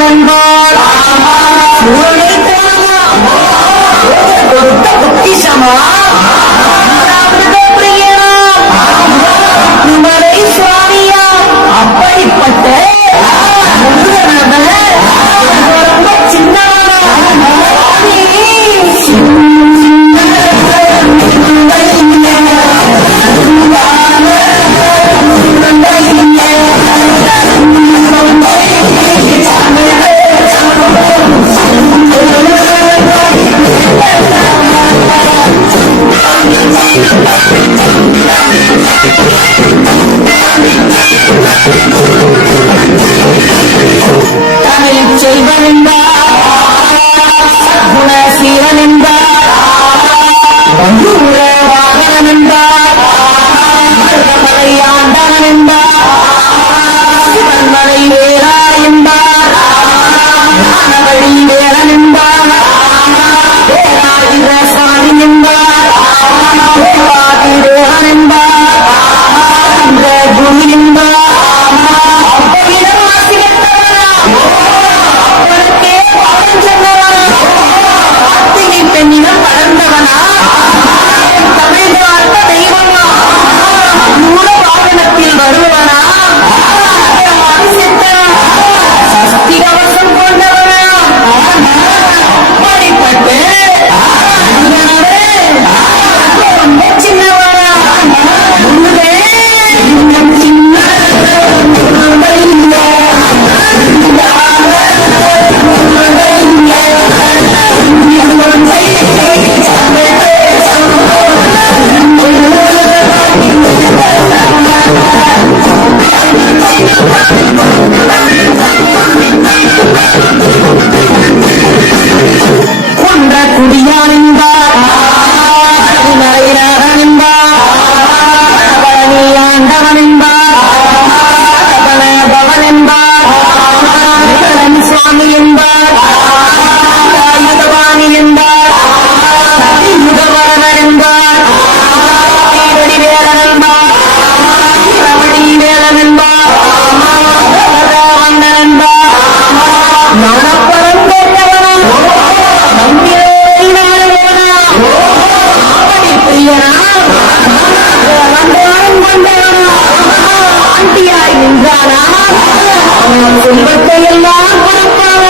ஆகான் என்பார் கொடுத்த புத்தி பஞ்சுகுலே வாகனம் என்றார் மருதமலை ஆண்டவன் என்றார் ஆண்டியாய் நின்றானா அவன் குடும்பத்தை எல்லாம் கொடுப்பான